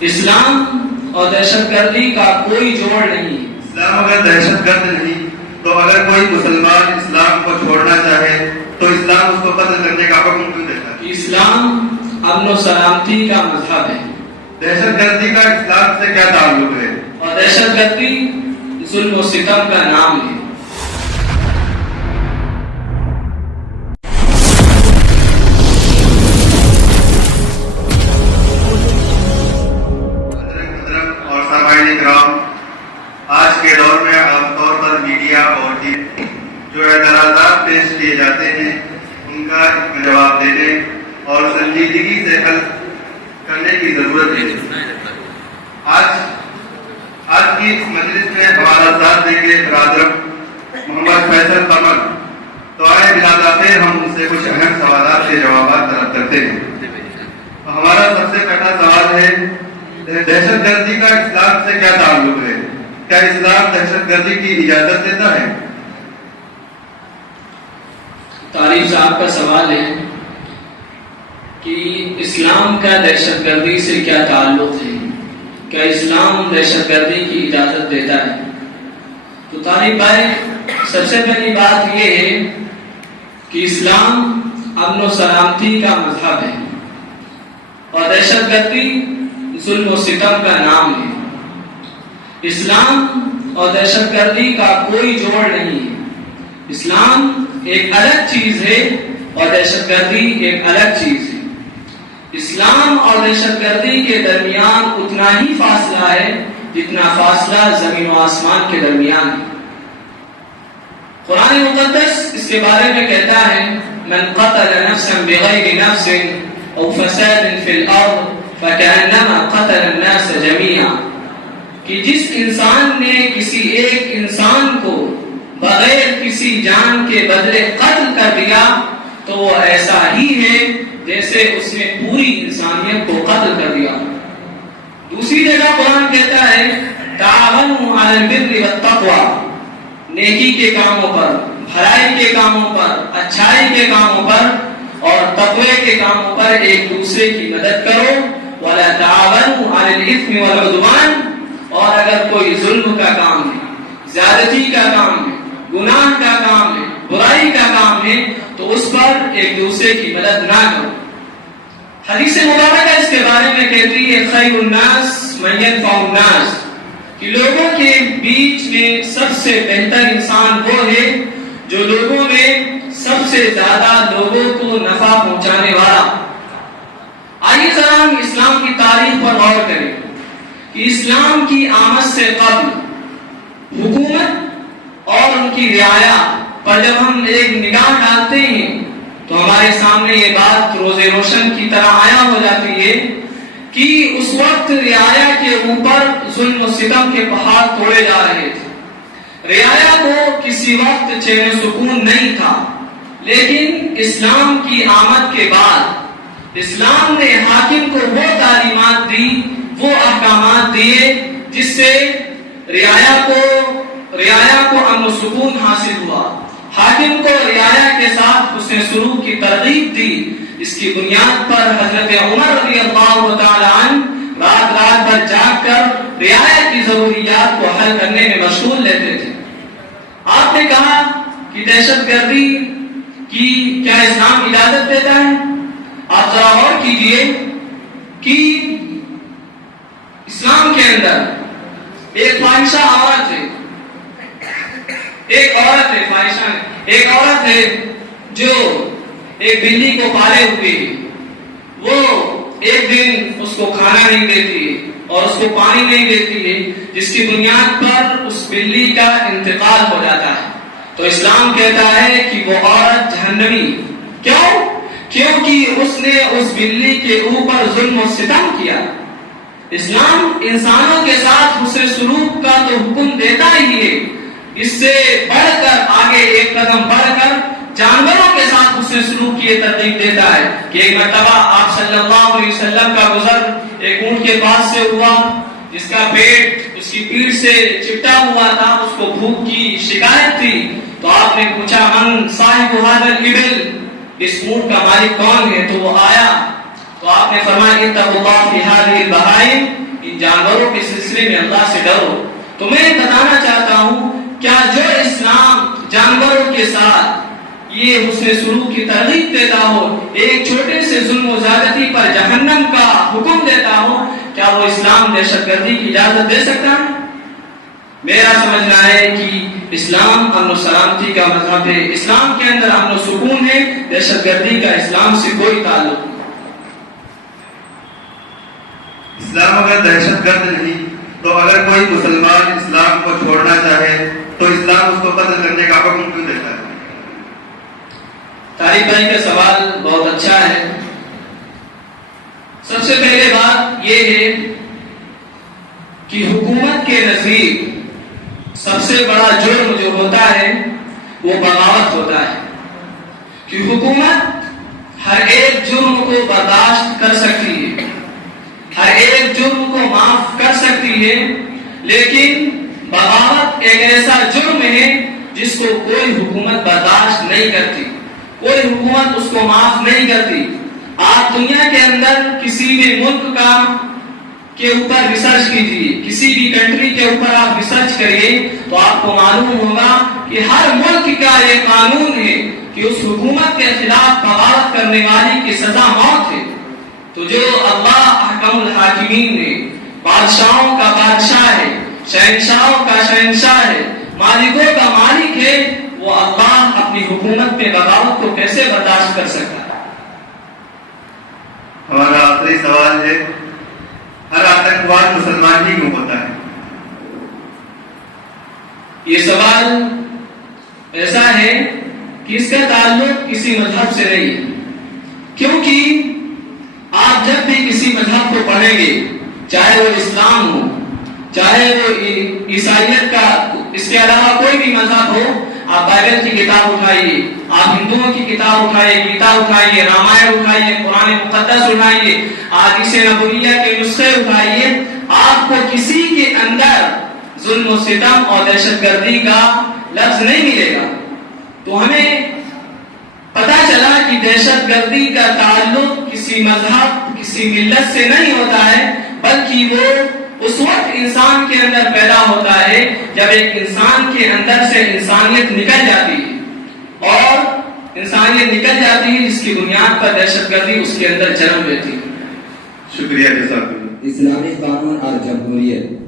اسلام اور دہشت گردی کا کوئی جوڑ نہیں. اسلام اگر دہشت گرد نہیں تو اگر کوئی مسلمان اسلام کو چھوڑنا چاہے تو اسلام اس کو قتل کرنے کا حکم کیوں دیتا ہے؟ اسلام امن و سلامتی کا مذہب ہے. دہشت گردی کا اسلام سے کیا تعلق ہے؟ اور دہشت گردی ظلم و ستم کا نام ہے. آج کے دور میں عام طور پر میڈیا اور جو اعتراضات پیش کیے جاتے ہیں ان کا جواب دینے اور سنجیدگی سے حل کرنے کی ضرورت ہے. آج کی اس مجلس میں ہمارا ساتھ دیں گے برادر محمد فیصل قمر. تو آئے بلا تاخیر ہم ان سے کچھ اہم سوالات کے جوابات طلب کرتے ہیں. ہمارا سب سے پہلا سوال ہے دہشت گردی کا اسلام سے کیا تعلق ہے؟ کیا اسلام دہشت گردی کی اجازت دیتا ہے؟ طارق صاحب کا سوال ہے کہ اسلام کا دہشت گردی سے کیا تعلق ہے، کیا اسلام دہشت گردی کی اجازت دیتا ہے؟ تو طارق بھائی، سب سے پہلی بات یہ ہے کہ اسلام امن و سلامتی کا مذہب ہے اور دہشت گردی ظلم و ستم کا نام ہے. اسلام اور دہشت گردی کا کوئی جوڑ نہیں ہے. اسلام ایک الگ چیز ہے اور دہشت گردی ایک الگ چیز ہے. اسلام اور دہشت گردی کے درمیان اتنا ہی فاصلہ ہے جتنا فاصلہ زمین و آسمان کے درمیان ہے. قرآن مقدس اس کے بارے میں کہتا ہے من قتل نفسا بغیر نفس او فساد فی الارض فکأنما قتل الناس جميعا، کہ جس انسان نے کسی ایک انسان کو بغیر کسی جان کے بدلے قتل کر دیا تو وہ ایسا ہی ہے جیسے اس نے پوری انسانیت کو قتل کر دیا. دوسری جگہ قرآن کہتا ہے تعاونوا علی البر والتقوی، نیکی کے کاموں پر، بھلائی کے کاموں پر، اچھائی کے کاموں پر اور تقوی کے کاموں پر ایک دوسرے کی مدد کرو. ولا تعاونوا علی الاثم والعدوان، اور اگر کوئی ظلم کا کام ہے، زیادتی کا کام ہے، گناہ کا کام ہے، برائی کا کام ہے تو اس پر ایک دوسرے کی مدد نہ کرو. حدیث مبارکہ اس کے بارے میں کہتی ہے خیر الناس من ينفع الناس، کہ لوگوں کے بیچ میں سب سے بہتر انسان وہ ہے جو لوگوں میں سب سے زیادہ لوگوں کو نفع پہنچانے والا. آئیے ذرا ہم اسلام کی تاریخ پر غور کریں کہ اسلام کی آمد سے قبل حکومت اور ان کی رعایا پر جب ہم ایک نگاہ ڈالتے ہیں تو ہمارے سامنے یہ بات روز روشن کی طرح عیاں ہو جاتی ہے کہ اس وقت رعایا کے اوپر ظلم و ستم کے پہاڑ توڑے جا رہے تھے. رعایا کو کسی وقت چین و سکون نہیں تھا، لیکن اسلام کی آمد کے بعد اسلام نے حاکم کو وہ تعلیمات دی، وہ احکامات دیے جس سے رعایا کو امن و سکون حاصل ہوا. حاکم کو رعایا کے ساتھ حسن سلوک کی ترغیب دی. اس کی بنیاد پر حضرت عمر رضی اللہ تعالی عنہ رات بھر جاگ کر رعایا کی ضروریات کو حل کرنے میں مشغول رہتے تھے. آپ نے کہا کہ دہشت گردی کی کیا اسلام اجازت دیتا ہے؟ آپ ذرا غور کیجئے کہ اسلام کے اندر ایک فاحشہ عورت ہے، ایک عورت ہے جو ایک بلی کو پالے ہوئے ہے. وہ ایک دن اس کو کھانا نہیں دیتی ہے اور اس کو پانی نہیں دیتی ہے، جس کی بنیاد پر اس بلی کا انتقال ہو جاتا ہے. تو اسلام کہتا ہے کہ وہ عورت جہنمی. کیونکہ اس نے اس بلی کے اوپر ظلم و ستم کیا. اسلام انسانوں کے ساتھ حسن سلوک کا تو حکم دیتا ہی ہے، اس سے بڑھ کر آگے ایک قدم بڑھ کر جانوروں کے ساتھ حسن سلوک کی ترغیب دیتا ہے کہ ایک مرتبہ آپ صلی اللہ علیہ وسلم کا گزر ایک اونٹ کے پاس سے ہوا جس کا پیٹ اس کی پیٹھ سے چپٹا ہوا تھا، اس کو بھوک کی شکایت تھی. تو آپ نے پوچھا من صاحب هذا الابل، اس اونٹ کا مالک کون ہے؟ تو وہ آیا تو آپ نے فرمایا اتقوا اللہ فی هذه البہائم جانوروں کے سلسلے میں اللہ سے ڈرو. تو میں بتانا چاہتا ہوں کیا جو اسلام جانوروں کے ساتھ یہ حسن سلوک کی ترغیب دیتا ہو, ایک چھوٹے سے ظلم و زیادتی پر جہنم کا حکم دیتا ہو, کیا وہ اسلام دہشت گردی کی اجازت دے سکتا ہے؟ میرا سمجھنا ہے کہ اسلام امن و سلامتی کا مذہب ہے, اسلام کے اندر امن و سکون ہے, دہشت گردی کا اسلام سے کوئی تعلق نہیں. اسلام اگر دہشت گرد نہیں تو اگر کوئی مسلمان اسلام کو چھوڑنا چاہے تو اسلام اس کو قتل کرنے کا حکم کیوں دیتا ہے؟ طارق بھائی کا سوال بہت اچھا ہے. سب سے پہلے بات یہ ہے کہ حکومت کے نزدیک سب سے بڑا جرم جو ہوتا ہے وہ بغاوت ہوتا ہے, کہ حکومت ہر ایک جرم کو برداشت کر سکتی ہے, ہر ایک جرم کو معاف کر سکتی ہے, لیکن بغاوت ایک ایسا جرم ہے جس کو کوئی حکومت برداشت نہیں کرتی, کوئی حکومت اس کو معاف نہیں کرتی. آپ دنیا کے اندر کسی بھی ملک کا کے اوپر ریسرچ کیجیے, کسی بھی کنٹری کے اوپر آپ ریسرچ کریے تو آپ کو معلوم ہوگا کہ ہر ملک کا یہ قانون ہے کہ اس حکومت کے خلاف بغاوت کرنے والی کی سزا موت ہے. تو جو اللہ احکم الحاکمین نے, بادشاہوں کا بادشاہ ہے, شہنشاہوں کا شہنشاہ ہے, مالکوں کا مالک ہے, وہ اللہ اپنی حکومت پہ بغاوت کو کیسے برداشت کر سکتا ہے؟ ہمارا آخری سوال ہے, ہر آتنکواد مسلمان ہی کیوں ہوتا ہے؟ یہ سوال ایسا ہے کہ اس کا تعلق کسی مذہب سے نہیں ہے, کیونکہ آپ جب بھی کسی مذہب کو پڑھیں گے, چاہے وہ اسلام ہو, چاہے وہ عیسائیت کا, اس کے علاوہ کوئی بھی مذہب ہو, آپ بائبل کی کتاب اٹھائیے, آپ ہندوؤں کی کتاب اٹھائیے, گیتا اٹھائیے, رامائن اٹھائیے, قرآن مقدس اٹھائیے, حدیث نبویہ کے نسخے اٹھائیے, آپ کو کسی کے اندر ظلم و ستم اور دہشت گردی کا لفظ نہیں ملے گا. تو ہمیں پتا چلا کہ دہشت گردی کا تعلق کسی مذہب, کسی ملت سے نہیں ہوتا ہے, بلکہ وہ اس وقت انسان کے اندر پیدا ہوتا ہے جب ایک انسان کے اندر سے انسانیت نکل جاتی ہے, اور انسانیت نکل جاتی ہے جس کی بنیاد پر دہشت گردی اس کے اندر جنم لیتی ہے. شکریہ جزاک اللہ. اسلامی قانون اور جمہوریت